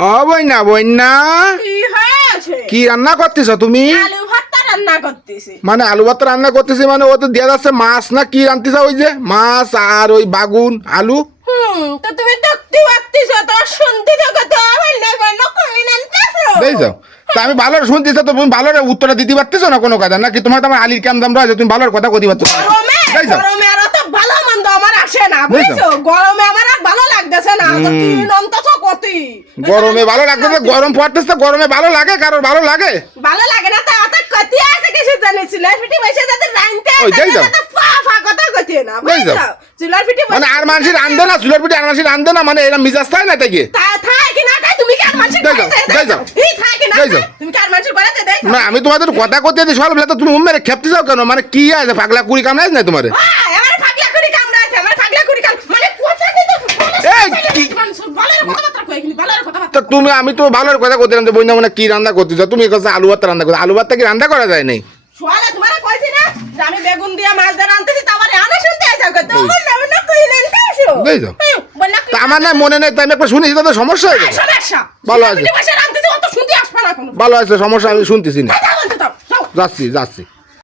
ও Bruyne Bruyne কি হয়েছে? কি রান্না করতেছো তুমি? আলু ভর্তা রান্না করতেছি। মানে আলু ভাত রান্না করতেছি মানে ও তো দেয়া যাচ্ছে মাছ না কি রান্তিছ ওই যে মাছ আর ওই বাগুন আলু। তো তুমি দেখতে পাচ্ছিস তো শুনতে থাকো তো বললে বললো কই নানতেছো দেখছো তা আমি ভালো শুনতেছি তো তুমি ভালো উত্তরটা দিতে পারতেছো না কোনো কথা নাকি তোমার তো আমার আলির কাম দাম রয়েছে তুমি ভালো কথা কইতে পারছো না। দেখছো গরমে আর তো ভালো মন্দ আমার আসে না বুঝছো? বুঝছো, গরমে আমার আর ভালো লাগতেছে না তো কি নানতেছো কতি গরমে ভালো লাগতেছে গরম পড়তেছে গরমে ভালো লাগে কারোর ভালো লাগে? ভালো লাগে না তো অত কতি আছে কিছু জানিছিল ফিটি বসে যাদের রাইনতে ওই দেখছো? তো ফা ফা কথা কতি না দেখছো? বুঝছো, চুলার ফিটি মানে আর মানুষের আনবে না চুলের পিঠে আর মানুষের আনবে না মানে এরা মিজাজ তাই না তাই থাই কি না তাই তুমি কি আর মানুষের দেখছো? দেখছো? এই থাই কি না দেখছো? তুমি কি আর মানুষের বাড়াতে দেখো না আমি তোমাদের কথা করতে দিই সব তো তুমি উম্মেরে খেপতে যাও কেন মানে কি আছে পাগলা কুড়ি কাম নাই তোমার? আমার পাগলা করি কামড়াছে আমার পাগলা করি কাম মানে কথা কিন্তু এই কি বলার কথা কই কিন্তু বলার কথা তা তুমি আমি তো ভালোর কথা করতেলাম যে বইনা মানে কি রান্না করতেছ তুমি কাছে আলু ভাত রান্না করছো আলু ভাতটা কি রান্না করা যায় নাই? সোয়ালে তোমারে কইছি না যে আমি বেগুন দিয়ে মাছ দিয়ে রান্তেছি তারপরে আনা শুনতে আইছো কত বললে না কই লেনতেছো দেখছো? বললা তা আমার না মনে নেই তাই আমি একবার শুনেছি তাতে সমস্যা হয়ে গেছে। সমস্যা ভালো আছে। তুমি বসে রান্তেছি অত শুনতে আসবে না কোনো ভালো আছে সমস্যা আমি শুনতেছি না কথা বলতে দাও যাও যাচ্ছি যাচ্ছি